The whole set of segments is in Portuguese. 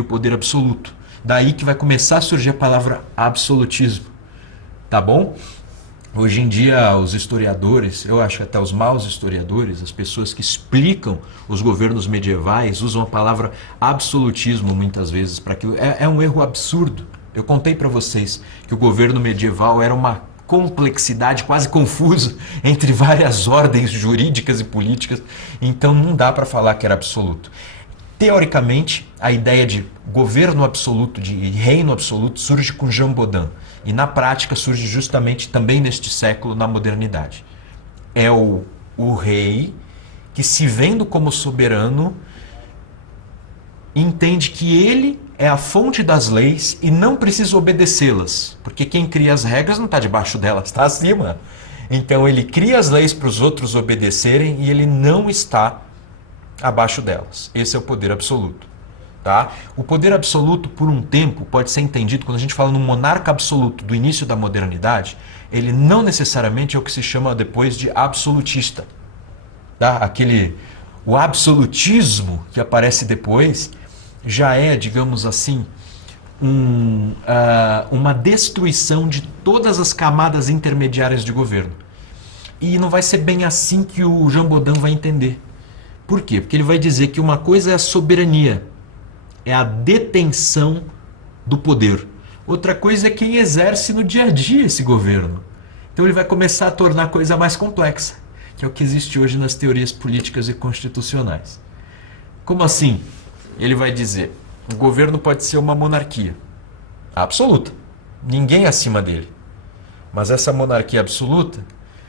o poder absoluto. Daí que vai começar a surgir a palavra absolutismo, tá bom? Hoje em dia, os historiadores, eu acho que até os maus historiadores, as pessoas que explicam os governos medievais, usam a palavra absolutismo muitas vezes para aquilo. É um erro absurdo. Eu contei para vocês que o governo medieval era uma complexidade quase confusa entre várias ordens jurídicas e políticas, então não dá para falar que era absoluto. Teoricamente, a ideia de governo absoluto, de reino absoluto, surge com Jean Bodin. E na prática surge justamente também neste século, na modernidade. É o rei que, se vendo como soberano, entende que ele é a fonte das leis e não precisa obedecê-las. Porque quem cria as regras não está debaixo delas, está acima. Então ele cria as leis para os outros obedecerem e ele não está abaixo delas. Esse é o poder absoluto. Tá? O poder absoluto, por um tempo, pode ser entendido, quando a gente fala no monarca absoluto do início da modernidade, ele não necessariamente é o que se chama depois de absolutista. Tá? O absolutismo que aparece depois já é, digamos assim, uma destruição de todas as camadas intermediárias de governo. E não vai ser bem assim que o Jean Bodin vai entender. Por quê? Porque ele vai dizer que uma coisa é a soberania, é a detenção do poder. Outra coisa é quem exerce no dia a dia esse governo. Então ele vai começar a tornar a coisa mais complexa, que é o que existe hoje nas teorias políticas e constitucionais. Como assim? Ele vai dizer, o governo pode ser uma monarquia absoluta, ninguém acima dele. Mas essa monarquia absoluta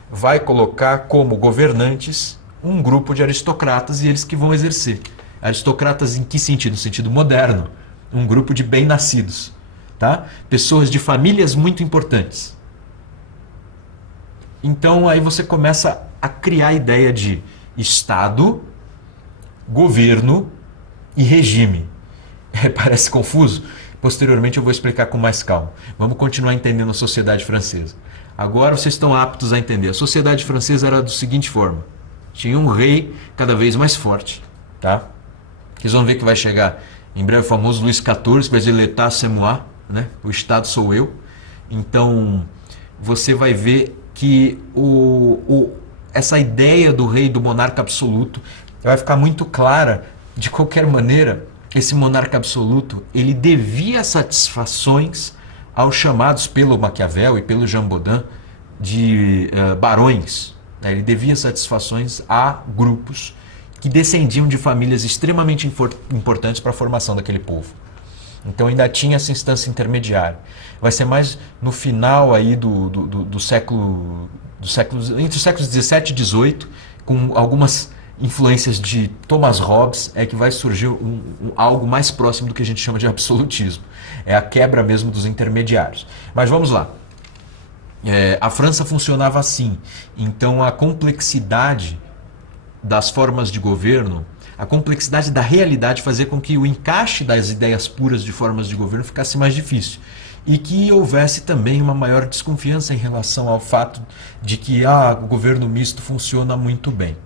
vai colocar como governantes um grupo de aristocratas e eles que vão exercer. Aristocratas em que sentido? No sentido moderno. Um grupo de bem-nascidos. Tá? Pessoas de famílias muito importantes. Então aí você começa a criar a ideia de Estado, governo e regime. Parece confuso? Posteriormente eu vou explicar com mais calma. Vamos continuar entendendo a sociedade francesa. Agora vocês estão aptos a entender. A sociedade francesa era da seguinte forma. Tinha um rei cada vez mais forte. Tá? Vocês vão ver que vai chegar em breve o famoso Luís XIV, que vai dizer l'État c'est moi, né? O Estado sou eu. Então, você vai ver que essa ideia do rei, do monarca absoluto, vai ficar muito clara. De qualquer maneira, esse monarca absoluto, ele devia satisfações aos chamados pelo Maquiavel e pelo Jean Bodin de barões. Ele devia satisfações a grupos que descendiam de famílias extremamente importantes para a formação daquele povo. Então ainda tinha essa instância intermediária. Vai ser mais no final aí do século, entre os séculos 17 e 18, com algumas influências de Thomas Hobbes, é que vai surgir algo mais próximo do que a gente chama de absolutismo. É a quebra mesmo dos intermediários. Mas vamos lá. A França funcionava assim. Então a complexidade das formas de governo, a complexidade da realidade fazia com que o encaixe das ideias puras de formas de governo ficasse mais difícil. E que houvesse também uma maior desconfiança em relação ao fato de que o governo misto funciona muito bem.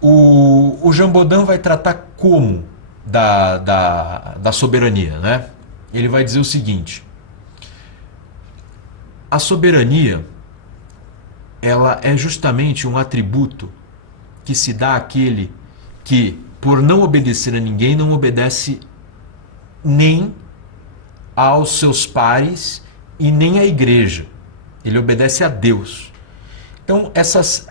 O Jean Bodin vai tratar como da soberania, né? Ele vai dizer o seguinte: a soberania, ela é justamente um atributo que se dá àquele que, por não obedecer a ninguém, não obedece nem aos seus pares e nem à igreja. Ele obedece a Deus. Então, essas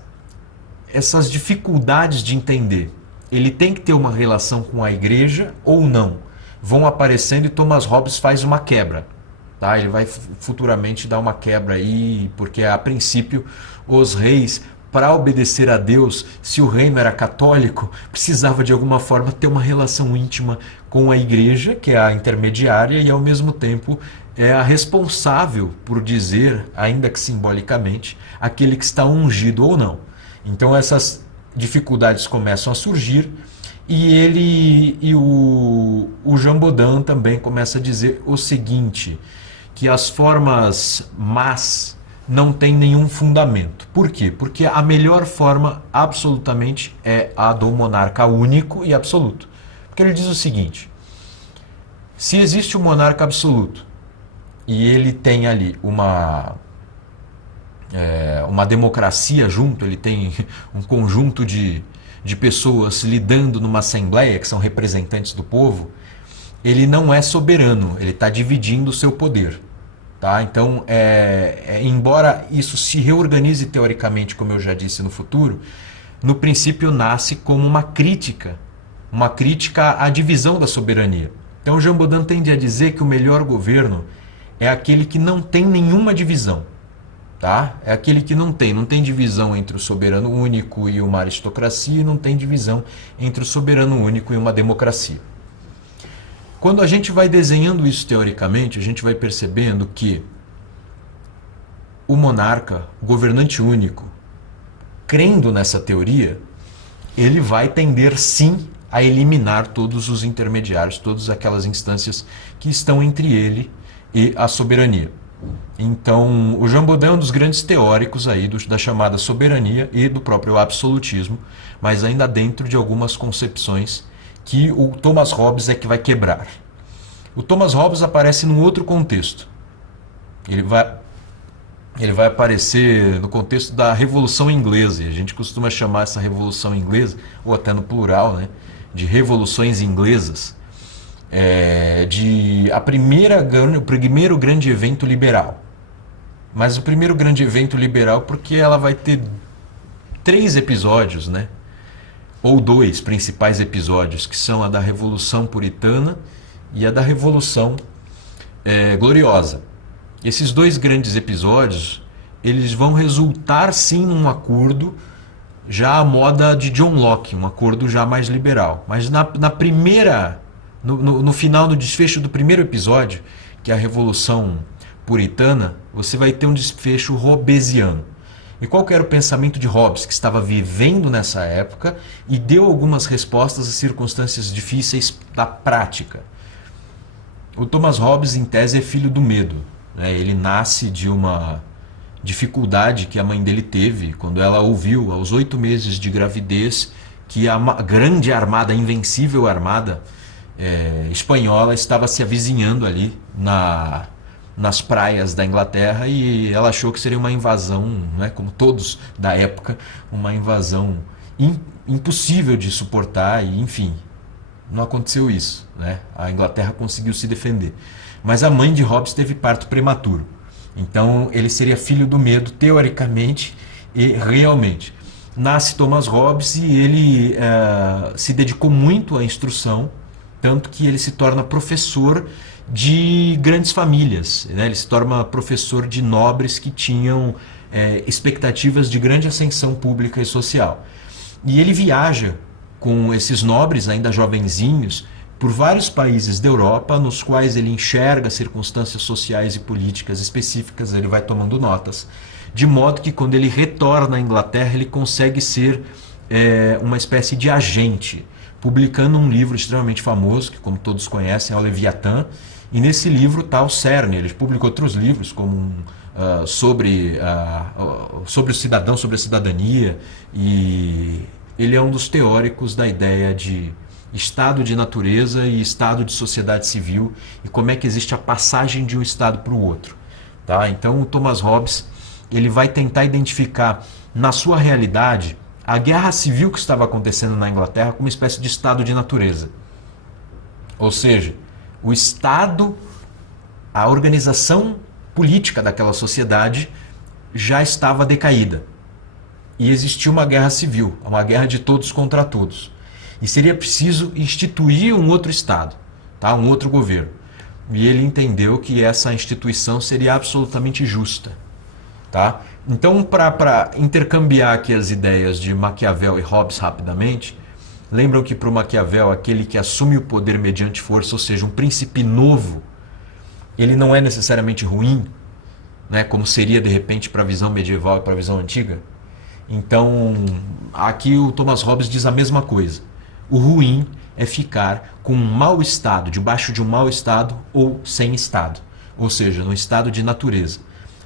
dificuldades de entender, ele tem que ter uma relação com a igreja ou não, vão aparecendo e Thomas Hobbes faz uma quebra. Tá? Ele vai futuramente dar uma quebra aí, porque a princípio os reis, para obedecer a Deus, se o reino era católico, precisava de alguma forma ter uma relação íntima com a igreja, que é a intermediária, e ao mesmo tempo é a responsável por dizer, ainda que simbolicamente, aquele que está ungido ou não. Então essas dificuldades começam a surgir e o Jean Bodin também começa a dizer o seguinte, que as formas más não têm nenhum fundamento. Por quê? Porque a melhor forma absolutamente é a do monarca único e absoluto. Porque ele diz o seguinte: Se existe um monarca absoluto e ele tem ali uma democracia junto, ele tem um conjunto de pessoas lidando numa assembleia, que são representantes do povo, ele não é soberano, ele está dividindo o seu poder. Tá? Então, embora isso se reorganize teoricamente, como eu já disse, no futuro, no princípio nasce como uma crítica à divisão da soberania. Então, Jean Bodin tende a dizer que o melhor governo é aquele que não tem nenhuma divisão. Tá? É aquele que não tem divisão entre o soberano único e uma aristocracia, e não tem divisão entre o soberano único e uma democracia. Quando a gente vai desenhando isso teoricamente, a gente vai percebendo que o monarca, o governante único, crendo nessa teoria, ele vai tender sim a eliminar todos os intermediários, todas aquelas instâncias que estão entre ele e a soberania. Então, o Jean Bodin é um dos grandes teóricos aí da chamada soberania e do próprio absolutismo, mas ainda dentro de algumas concepções que o Thomas Hobbes é que vai quebrar. O Thomas Hobbes aparece num outro contexto. Ele vai aparecer no contexto da Revolução Inglesa, e a gente costuma chamar essa Revolução Inglesa, ou até no plural, né, de revoluções inglesas, o primeiro grande evento liberal. Mas o primeiro grande evento liberal porque ela vai ter 3 episódios, né? Ou 2 principais episódios, que são a da Revolução Puritana e a da Revolução Gloriosa. Esses 2 grandes episódios, eles vão resultar sim num acordo já à moda de John Locke, um acordo já mais liberal. Mas no final, no desfecho do primeiro episódio, que é a Revolução Puritana, você vai ter um desfecho hobbesiano. E qual que era o pensamento de Hobbes, que estava vivendo nessa época e deu algumas respostas a circunstâncias difíceis da prática? O Thomas Hobbes, em tese, é filho do medo. Ele nasce de uma dificuldade que a mãe dele teve quando ela ouviu, aos 8 meses de gravidez, que a grande armada, a invencível armada espanhola estava se avizinhando ali nas praias da Inglaterra, e ela achou que seria uma invasão, né, como todos da época, uma invasão impossível de suportar, e enfim, não aconteceu isso, né? A Inglaterra conseguiu se defender. Mas a mãe de Hobbes teve parto prematuro. Então ele seria filho do medo, teoricamente e realmente. Nasce Thomas Hobbes e ele se dedicou muito à instrução, tanto que ele se torna professor de grandes famílias, né? Ele se torna professor de nobres que tinham expectativas de grande ascensão pública e social. E ele viaja com esses nobres, ainda jovenzinhos, por vários países da Europa, nos quais ele enxerga circunstâncias sociais e políticas específicas, ele vai tomando notas, de modo que quando ele retorna à Inglaterra, ele consegue ser uma espécie de agente, publicando um livro extremamente famoso, que como todos conhecem é o Leviatã, e nesse livro está o cerne. Ele publicou outros livros, como sobre o cidadão, sobre a cidadania, e ele é um dos teóricos da ideia de estado de natureza e estado de sociedade civil, e como é que existe a passagem de um estado para o outro. Tá? Então o Thomas Hobbes ele vai tentar identificar na sua realidade a guerra civil que estava acontecendo na Inglaterra como uma espécie de estado de natureza. Ou seja, o Estado, a organização política daquela sociedade já estava decaída. E existia uma guerra civil, uma guerra de todos contra todos. E seria preciso instituir um outro Estado, tá? Um outro governo. E ele entendeu que essa instituição seria absolutamente justa. Tá? Então, para intercambiar aqui as ideias de Maquiavel e Hobbes rapidamente, lembram que para o Maquiavel, aquele que assume o poder mediante força, ou seja, um príncipe novo, ele não é necessariamente ruim, né, como seria de repente para a visão medieval e para a visão antiga. Então, aqui o Thomas Hobbes diz a mesma coisa. O ruim é ficar com um mau estado, debaixo de um mau estado ou sem estado, ou seja, no estado de natureza.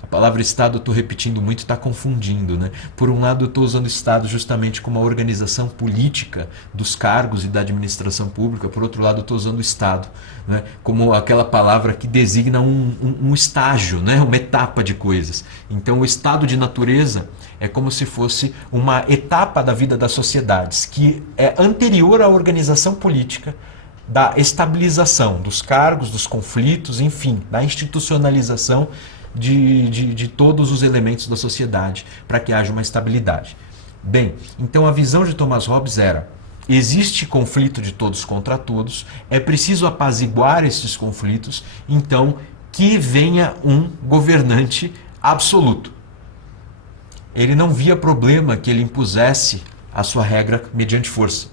A A palavra Estado eu estou repetindo muito e está confundindo, né? Por um lado eu estou usando Estado justamente como a organização política dos cargos e da administração pública, por outro lado eu estou usando Estado, né, como aquela palavra que designa um estágio, né, uma etapa de coisas. Então o estado de natureza é como se fosse uma etapa da vida das sociedades que é anterior à organização política, da estabilização dos cargos, dos conflitos, enfim, da institucionalização de todos os elementos da sociedade para que haja uma estabilidade. Bem, então a visão de Thomas Hobbes era: existe conflito de todos contra todos, é preciso apaziguar esses conflitos, então que venha um governante absoluto. Ele não via problema que ele impusesse a sua regra mediante força.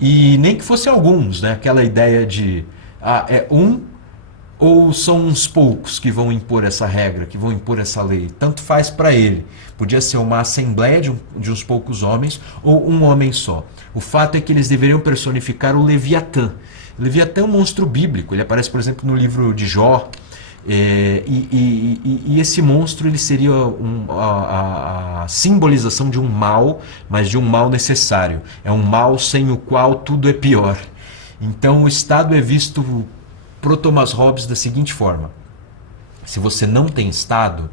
E nem que fosse alguns, né? Aquela ideia de é um ou são uns poucos que vão impor essa regra, que vão impor essa lei. Tanto faz para ele. Podia ser uma assembleia de uns poucos homens ou um homem só. O fato é que eles deveriam personificar o Leviatã. O Leviatã é um monstro bíblico. Ele aparece, por exemplo, no livro de Jó. E esse monstro ele seria a simbolização de um mal, mas de um mal necessário. É um mal sem o qual tudo é pior. Então o Estado é visto por Thomas Hobbes da seguinte forma: se você não tem Estado,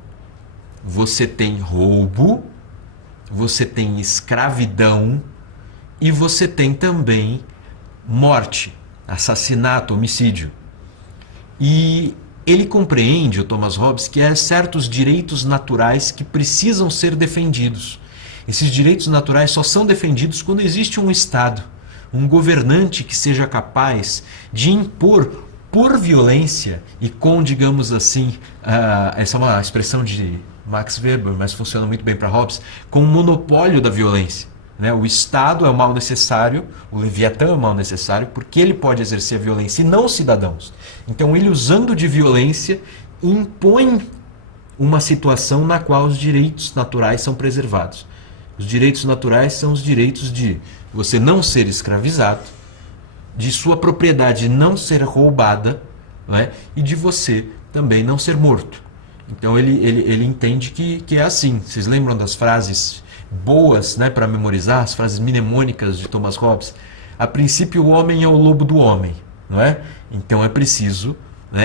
você tem roubo, você tem escravidão e você tem também morte, assassinato, homicídio. E ele compreende, o Thomas Hobbes, que há certos direitos naturais que precisam ser defendidos. Esses direitos naturais só são defendidos quando existe um Estado, um governante que seja capaz de impor por violência e com, digamos assim, essa é uma expressão de Max Weber, mas funciona muito bem para Hobbes, com o monopólio da violência. O Estado é o mal necessário, o Leviatã é o mal necessário, porque ele pode exercer a violência e não os cidadãos. Então ele, usando de violência, impõe uma situação na qual os direitos naturais são preservados. Os direitos naturais são os direitos de você não ser escravizado, de sua propriedade não ser roubada, e de você também não ser morto. Então ele entende que é assim. Vocês lembram das frases boas, para memorizar, as frases mnemônicas de Thomas Hobbes? A princípio o homem é o lobo do homem, não é? Então é preciso,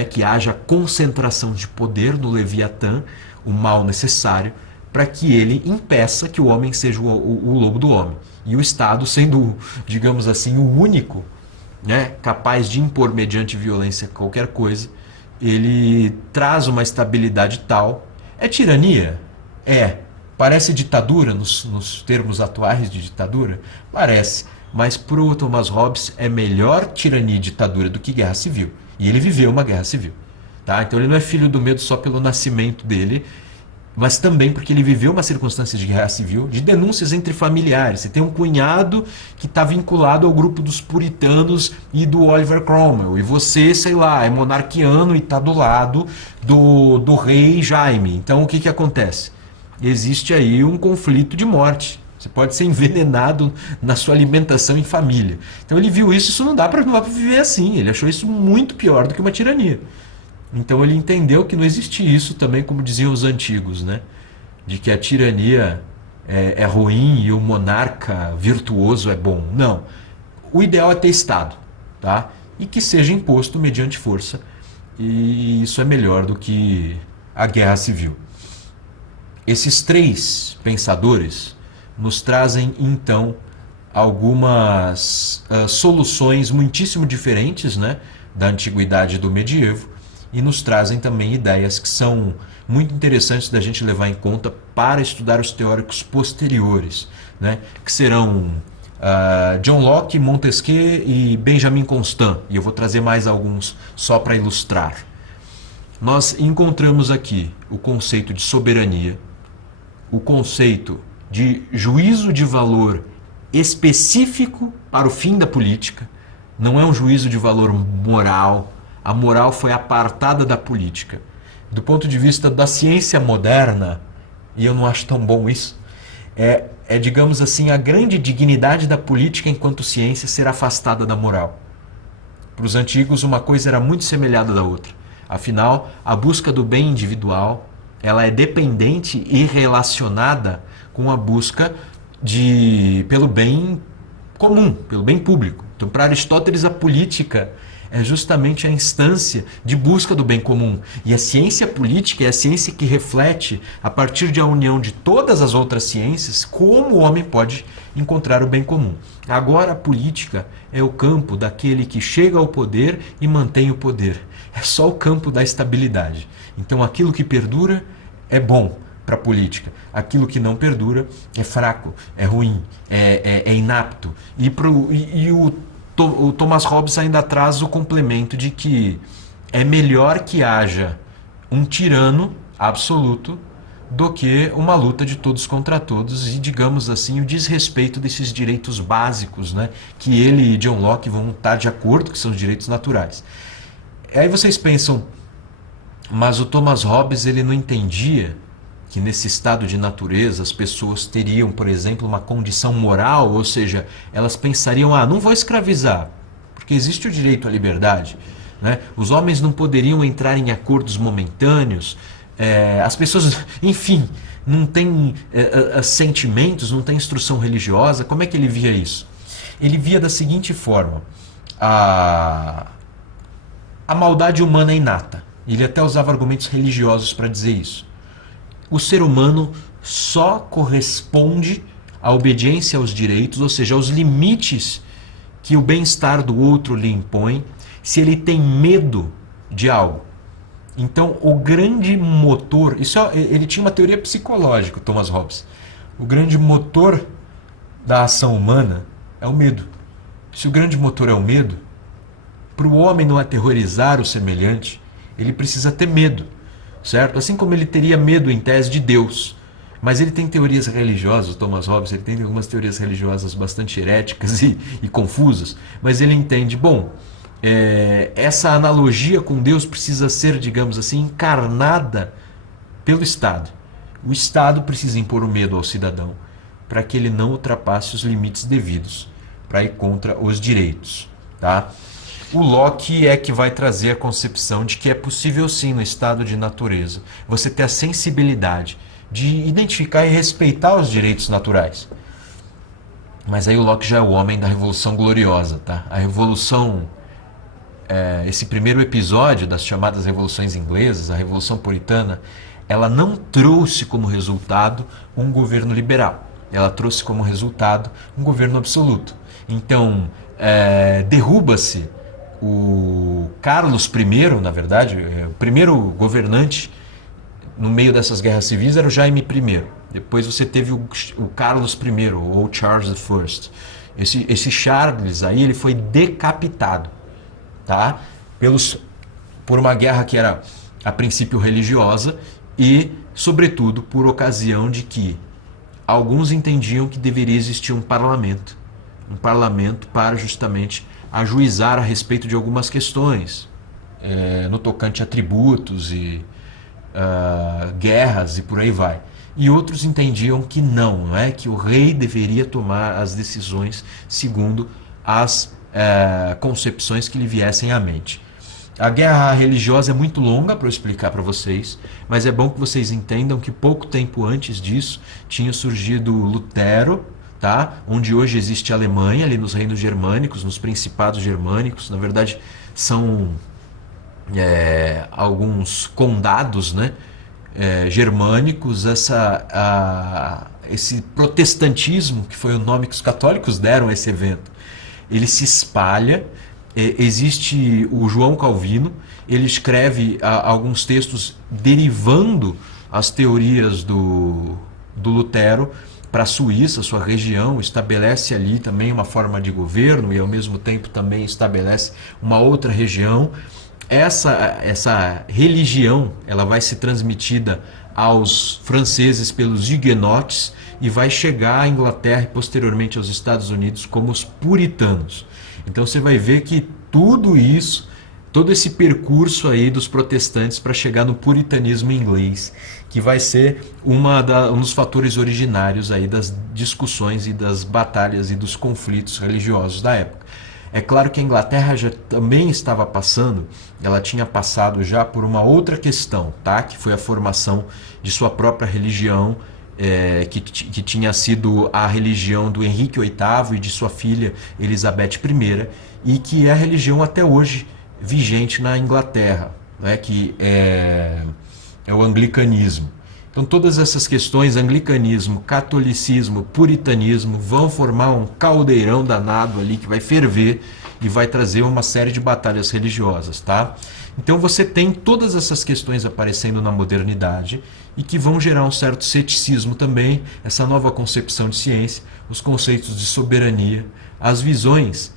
que haja concentração de poder no Leviatã, o mal necessário, para que ele impeça que o homem seja o lobo do homem. E o Estado, sendo, digamos assim, o único, capaz de impor mediante violência qualquer coisa, ele traz uma estabilidade tal. É tirania? É. Parece ditadura nos termos atuais de ditadura? Parece. Mas para o Thomas Hobbes é melhor tirania e ditadura do que guerra civil. E ele viveu uma guerra civil. Tá? Então ele não é filho do medo só pelo nascimento dele, mas também porque ele viveu uma circunstância de guerra civil, de denúncias entre familiares. Você tem um cunhado que está vinculado ao grupo dos puritanos e do Oliver Cromwell, e você, sei lá, é monarquiano e está do lado do rei Jaime. Então o que acontece? Existe aí um conflito de morte. Você pode ser envenenado na sua alimentação em família. Então ele viu isso não dá para viver assim. Ele achou isso muito pior do que uma tirania. Então ele entendeu que não existia isso também, como diziam os antigos, de que a tirania é ruim e o monarca virtuoso é bom. Não. O ideal é ter Estado, tá? E que seja imposto mediante força. E isso é melhor do que a guerra civil. Esses três pensadores nos trazem, então, algumas soluções muitíssimo diferentes, da antiguidade e do medievo, e nos trazem também ideias que são muito interessantes da gente levar em conta para estudar os teóricos posteriores, que serão John Locke, Montesquieu e Benjamin Constant, e eu vou trazer mais alguns só para ilustrar. Nós encontramos aqui o conceito de soberania, o conceito de juízo de valor específico para o fim da política. Não é um juízo de valor moral. A moral foi apartada da política. Do ponto de vista da ciência moderna, e eu não acho tão bom isso, digamos assim, a grande dignidade da política enquanto ciência ser afastada da moral. Para os antigos, uma coisa era muito semelhada da outra. Afinal, a busca do bem individual ela é dependente e relacionada com a busca pelo bem comum, pelo bem público. Então, para Aristóteles, a política é justamente a instância de busca do bem comum. E a ciência política é a ciência que reflete, a partir da união de todas as outras ciências, como o homem pode encontrar o bem comum. Agora, a política é o campo daquele que chega ao poder e mantém o poder. É só o campo da estabilidade. Então, aquilo que perdura é bom para a política. Aquilo que não perdura é fraco, é ruim, é inapto. E o Thomas Hobbes ainda traz o complemento de que é melhor que haja um tirano absoluto do que uma luta de todos contra todos e, digamos assim, o desrespeito desses direitos básicos, né, que ele e John Locke vão estar de acordo, que são os direitos naturais. Aí vocês pensam, mas o Thomas Hobbes ele não entendia que nesse estado de natureza as pessoas teriam, por exemplo, uma condição moral, ou seja, elas pensariam, não vou escravizar, porque existe o direito à liberdade, né? Os homens não poderiam entrar em acordos momentâneos, as pessoas, enfim, não têm sentimentos, não têm instrução religiosa. Como é que ele via isso? Ele via da seguinte forma: a maldade humana é inata. Ele até usava argumentos religiosos para dizer isso. O ser humano só corresponde à obediência aos direitos, ou seja, aos limites que o bem-estar do outro lhe impõe, se ele tem medo de algo. Então, o grande motor, ele tinha uma teoria psicológica, Thomas Hobbes. O grande motor da ação humana é o medo. Se o grande motor é o medo, para o homem não aterrorizar o semelhante, ele precisa ter medo, certo? Assim como ele teria medo em tese de Deus. Mas ele tem teorias religiosas, Thomas Hobbes, ele tem algumas teorias religiosas bastante heréticas e confusas, mas ele entende, essa analogia com Deus precisa ser, digamos assim, encarnada pelo Estado. O Estado precisa impor o medo ao cidadão para que ele não ultrapasse os limites devidos, para ir contra os direitos, tá? O Locke é que vai trazer a concepção de que é possível sim, no estado de natureza, você ter a sensibilidade de identificar e respeitar os direitos naturais. Mas aí o Locke já é o homem da Revolução Gloriosa, tá? A Revolução, esse primeiro episódio das chamadas Revoluções Inglesas, a Revolução Puritana, ela não trouxe como resultado um governo liberal. Ela trouxe como resultado um governo absoluto. Então, derruba-se o Carlos I, na verdade, o primeiro governante no meio dessas guerras civis era o Jaime I. Depois você teve o Carlos I, ou Charles I. Esse Charles aí, ele foi decapitado, tá? Por uma guerra que era a princípio religiosa e, sobretudo, por ocasião de que alguns entendiam que deveria existir um parlamento para justamente ajuizar a respeito de algumas questões, no tocante a tributos e guerras e por aí vai. E outros entendiam que não é que o rei deveria tomar as decisões segundo as concepções que lhe viessem à mente. A guerra religiosa é muito longa para eu explicar para vocês, mas é bom que vocês entendam que pouco tempo antes disso tinha surgido Lutero, tá? Onde hoje existe a Alemanha, ali nos reinos germânicos, nos principados germânicos. Na verdade, são alguns condados, né, germânicos. Esse protestantismo, que foi o nome que os católicos deram a esse evento, ele se espalha. Existe o João Calvino, ele escreve alguns textos derivando as teorias do Lutero para a Suíça, sua região, estabelece ali também uma forma de governo e ao mesmo tempo também estabelece uma outra região. Essa religião, ela vai ser transmitida aos franceses pelos huguenotes e vai chegar à Inglaterra e posteriormente aos Estados Unidos como os puritanos. Então você vai ver que tudo isso, todo esse percurso aí dos protestantes para chegar no puritanismo inglês, que vai ser um dos fatores originários aí das discussões e das batalhas e dos conflitos religiosos da época. É claro que a Inglaterra já também estava passando, ela tinha passado já por uma outra questão, tá? Que foi a formação de sua própria religião, que tinha sido a religião do Henrique VIII e de sua filha Elizabeth I, e que é a religião até hoje vigente na Inglaterra, né? Que é o anglicanismo. Então todas essas questões, anglicanismo, catolicismo, puritanismo, vão formar um caldeirão danado ali que vai ferver e vai trazer uma série de batalhas religiosas, tá? Então você tem todas essas questões aparecendo na modernidade e que vão gerar um certo ceticismo também, essa nova concepção de ciência, os conceitos de soberania, as visões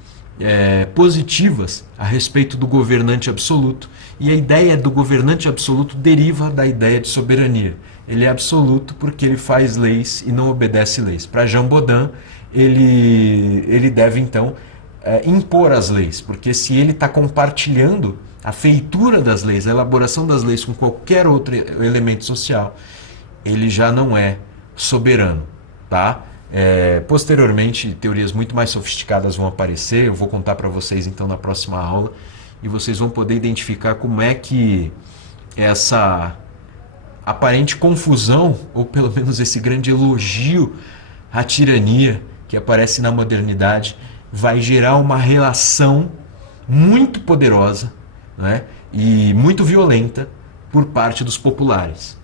positivas a respeito do governante absoluto. E a ideia do governante absoluto deriva da ideia de soberania. Ele é absoluto porque ele faz leis e não obedece leis. Para Jean Bodin, ele deve então impor as leis, porque se ele está compartilhando a feitura das leis, a elaboração das leis com qualquer outro elemento social, ele já não é soberano, tá? Posteriormente, teorias muito mais sofisticadas vão aparecer, eu vou contar para vocês então na próxima aula, e vocês vão poder identificar como é que essa aparente confusão, ou pelo menos esse grande elogio à tirania que aparece na modernidade, vai gerar uma relação muito poderosa, né, e muito violenta por parte dos populares.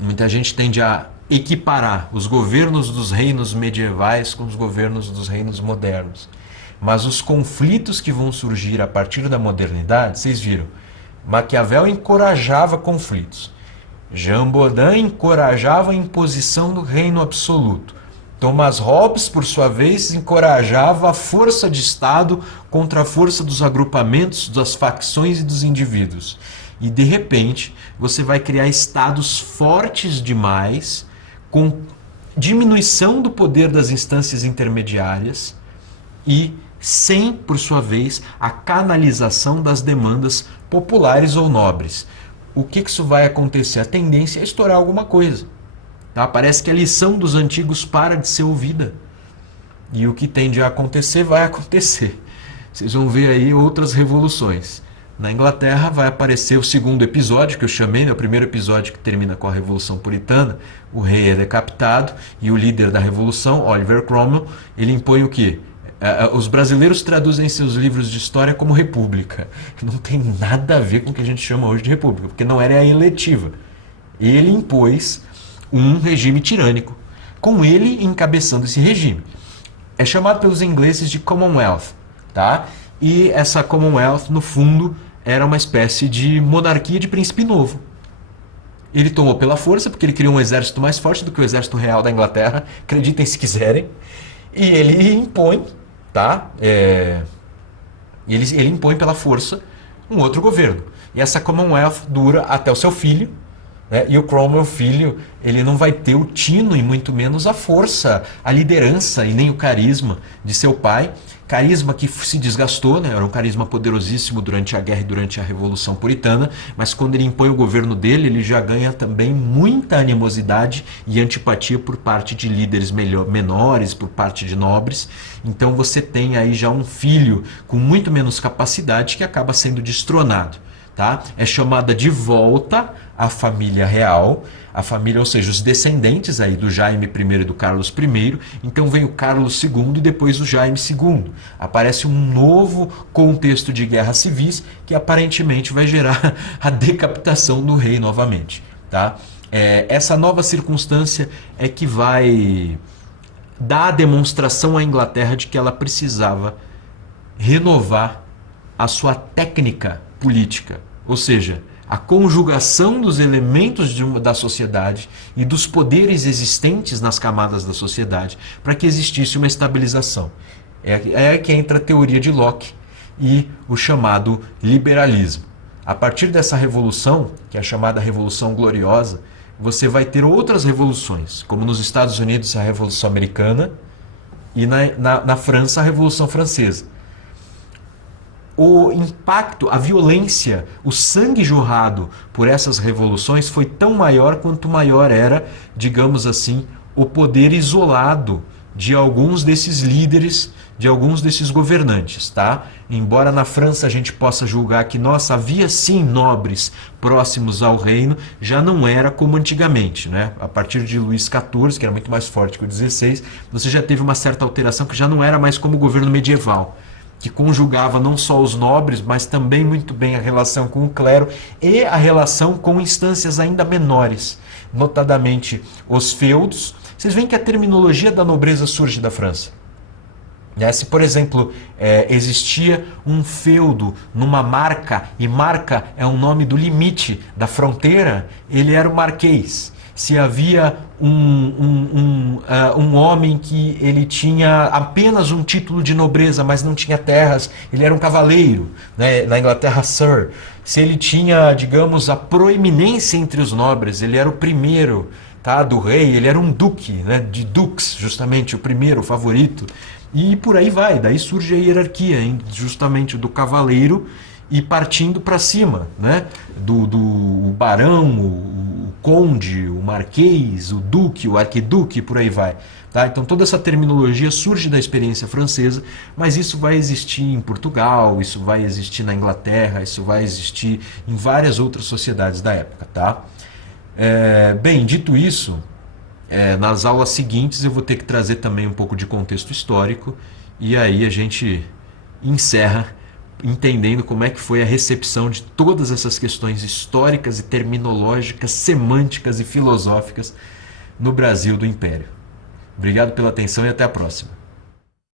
Muita gente tende a equiparar os governos dos reinos medievais com os governos dos reinos modernos. Mas os conflitos que vão surgir a partir da modernidade, vocês viram, Maquiavel encorajava conflitos. Jean Bodin encorajava a imposição do reino absoluto. Thomas Hobbes, por sua vez, encorajava a força de Estado contra a força dos agrupamentos, das facções e dos indivíduos. E, de repente, você vai criar estados fortes demais, com diminuição do poder das instâncias intermediárias e sem, por sua vez, a canalização das demandas populares ou nobres. O que isso vai acontecer? A tendência é estourar alguma coisa. Tá? Parece que a lição dos antigos para de ser ouvida. E o que tende a acontecer, vai acontecer. Vocês vão ver aí outras revoluções. Na Inglaterra vai aparecer o segundo episódio, que eu chamei, né? O primeiro episódio que termina com a Revolução Puritana. O rei é decapitado e o líder da Revolução, Oliver Cromwell, ele impõe o quê? Os brasileiros traduzem seus livros de história como república. Não tem nada a ver com o que a gente chama hoje de república, porque não era a eletiva. Ele impôs um regime tirânico, com ele encabeçando esse regime. É chamado pelos ingleses de Commonwealth, tá? E essa Commonwealth, no fundo, era uma espécie de monarquia de príncipe novo. Ele tomou pela força, porque ele criou um exército mais forte do que o exército real da Inglaterra, acreditem se quiserem, e ele impõe, tá? Ele impõe pela força um outro governo. E essa Commonwealth dura até o seu filho, né? E o Cromwell, filho, ele não vai ter o tino e muito menos a força, a liderança e nem o carisma de seu pai. Carisma que se desgastou, né? Era um carisma poderosíssimo durante a guerra e durante a Revolução Puritana, mas quando ele impõe o governo dele, ele já ganha também muita animosidade e antipatia por parte de líderes menores, por parte de nobres. Então você tem aí já um filho com muito menos capacidade que acaba sendo destronado. Tá? É chamada de volta a família real, a família, ou seja, os descendentes aí do Jaime I e do Carlos I. Então vem o Carlos II e depois o Jaime II. Aparece um novo contexto de guerras civis que aparentemente vai gerar a decapitação do rei novamente. Tá? Essa nova circunstância é que vai dar a demonstração à Inglaterra de que ela precisava renovar a sua técnica política, ou seja, a conjugação dos elementos da sociedade e dos poderes existentes nas camadas da sociedade para que existisse uma estabilização. É que entra a teoria de Locke e o chamado liberalismo. A partir dessa revolução, que é a chamada Revolução Gloriosa, você vai ter outras revoluções, como nos Estados Unidos a Revolução Americana e na França a Revolução Francesa. O impacto, a violência, o sangue jorrado por essas revoluções foi tão maior quanto maior era, digamos assim, o poder isolado de alguns desses líderes, de alguns desses governantes, tá? Embora na França a gente possa julgar que, nossa, havia sim nobres próximos ao reino, já não era como antigamente, né? A partir de Luís XIV, que era muito mais forte que o XVI, você já teve uma certa alteração que já não era mais como o governo medieval, que conjugava não só os nobres, mas também muito bem a relação com o clero e a relação com instâncias ainda menores, notadamente os feudos. Vocês veem que a terminologia da nobreza surge da França. Se, por exemplo, existia um feudo numa marca, e marca é um nome do limite da fronteira, ele era o marquês. Se havia um homem que ele tinha apenas um título de nobreza, mas não tinha terras, ele era um cavaleiro, né? Na Inglaterra, Sir. Se ele tinha, digamos, a proeminência entre os nobres, ele era o primeiro, tá, do rei, ele era um duque, né? De dux, justamente, o primeiro, o favorito. E por aí vai, daí surge a hierarquia, hein? Justamente do cavaleiro e partindo para cima, né? O barão, o conde, o marquês, o duque, o arquiduque, por aí vai. Tá? Então toda essa terminologia surge da experiência francesa, mas isso vai existir em Portugal, isso vai existir na Inglaterra, isso vai existir em várias outras sociedades da época. Tá? Bem, dito isso, nas aulas seguintes eu vou ter que trazer também um pouco de contexto histórico e aí a gente encerra entendendo como é que foi a recepção de todas essas questões históricas e terminológicas, semânticas e filosóficas no Brasil do Império. Obrigado pela atenção e até a próxima.